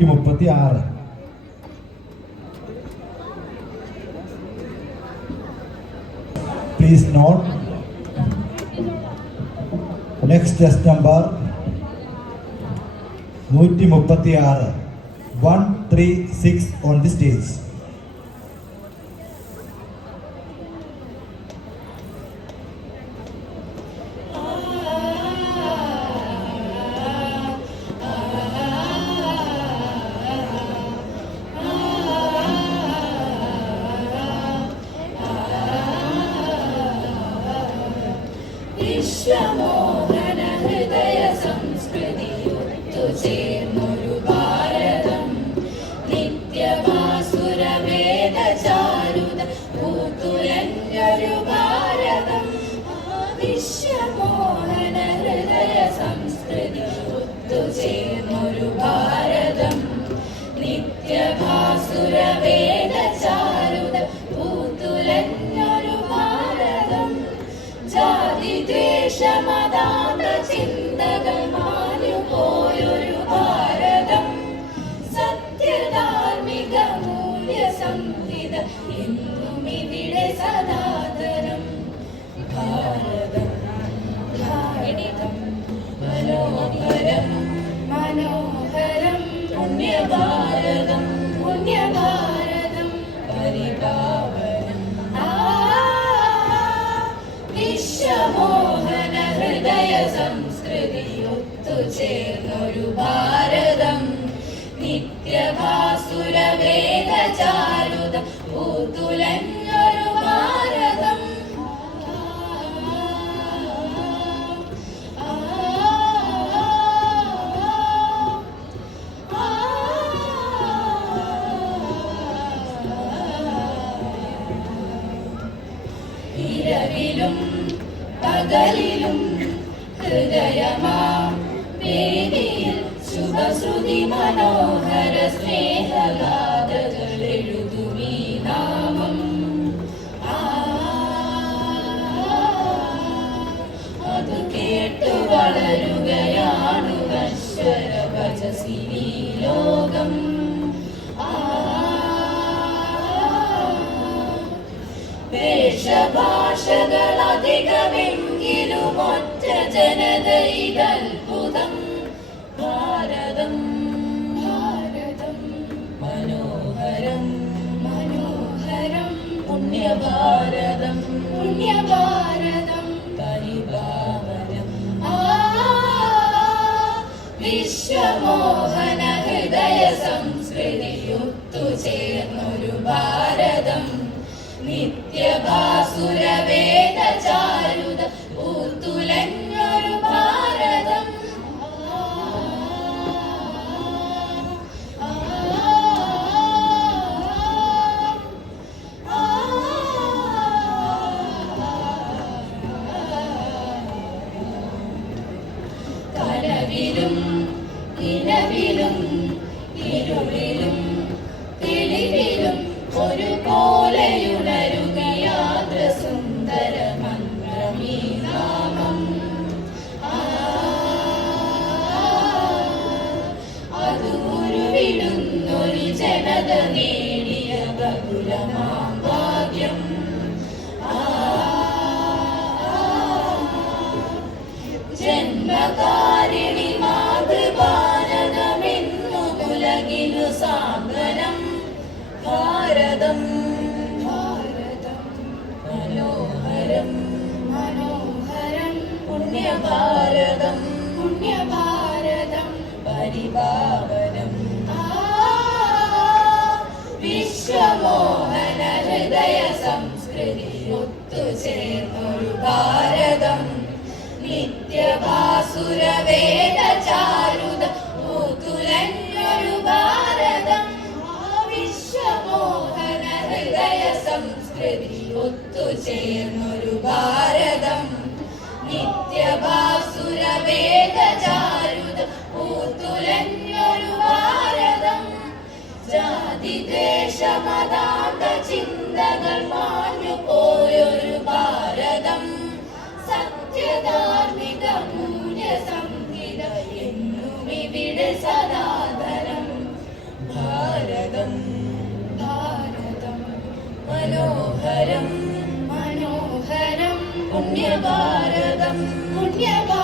136. Please note. Next test number 136. 136 on the stage. വിശ്വമോഹന ഹൃദയ സംസ്കൃതിയൊത്തു ചേർന്നൊരു ഭാരതം നിത്യഭാസുര വേദചാരുത പൂത്തുലഞ്ഞൊരു ഭാരതം വിശ്വമോഹന ഹൃദയ സംസ്കൃതിയൊത്തു ചേർന്നൊരു ഭാരതം നിത്യഭാസുര വേദചാരുത പൂത്തുലഞ്ഞൊരു ഭാരതം ജാതിദ്വേഷമതാന്ത ചിന്തകൾ മാഞ്ഞുപോയൊരു ഭാരതം സത്യധാർമ്മിക മൂല്യ സംഹിത എന്നും ഇവിടെ സനാതനം ഭാരതം ഭാരതം മനോഹരം മനോഹരം പുണ്യഭാരതം പുണ്യഭാരതം പരിപാവനം വിശ്വമോഹന ഹൃദയ സംസ്കൃതിയൊത്തു ചേർന്നൊരു ഭാരതം നിത്യഭാസുര വേദചാരുത പൂത്തുലഞ്ഞൊരു ഭാരതം ഇരവിലും പകലിലും ഹൃദയമാം വേദിയിൽ ശുഭശ്രുതി മനോഹര സ്നേഹഗാഥകൾ എഴുതുമീ നാമം അത് കേട്ടു വളരുകയാണു നശ്വര വചസിനി ലോകം വേഷഭാഷകൾ അധികമെങ്കിലും ഒറ്റ ജനതയിലത്ഭുതം ഭാരതം ഭാരതം മനോഹരം മനോഹരം പുണ്യഭാരതം പുണ്യഭാരതം പരിപാവനം വിശ്വമോഹന ഹൃദയ സംസ്കൃതിയൊത്തു ചേർന്നൊരു ഭാരതം നിത്യഭാസുര വേദചാരുത പൂത്തുലഞ്ഞൊരു ഭാരതം കനവിലും ഇനവിലും ഇരുളിലും തെളിവിലും ഒരു പോലെയുണരുകയാത്ര സുന്ദര മന്ത്രമീ നാമം അത് ഉരുവിടുന്നൊരു ജനത നേടിയ ബഹുലമാം ഭാഗ്യം ജന്മകാരിണി മാതൃഭാരതമെന്നു ഉലകിനു സാന്ത്വനം ഭാരതം ഭാരതം മനോഹരം മനോഹരം പുണ്യഭാരതം പുണ്യഭാരതം പരിപാവനം വിശ്വമോഹന ഹൃദയ സംസ്കൃതി ഒത്തു ചേർന്നൊരു ഭാരതം നിത്യഭാസുര വേദചാരുത പൂത്തുലഞ്ഞൊരു ഭാരതം വിശ്വമോഹന ഹൃദയ സംസ്കൃതി ഒത്തു ചേർന്നൊരു ഭാരതം നിത്യഭാസുര വേദചാരുത പൂത്തുലഞ്ഞൊരു ഭാരതം ജാതിദ്വേഷമതാന്ത ചിന്തകൾ മാഞ്ഞുപോയൊരു ഭാരതം സത്യധാർമ്മിക മൂല്യ സംഹിത എന്നും ഇവിടെ സനാതനം മനോഹരം മനോഹരം പുണ്യഭാരതം പുണ്യഭാരതം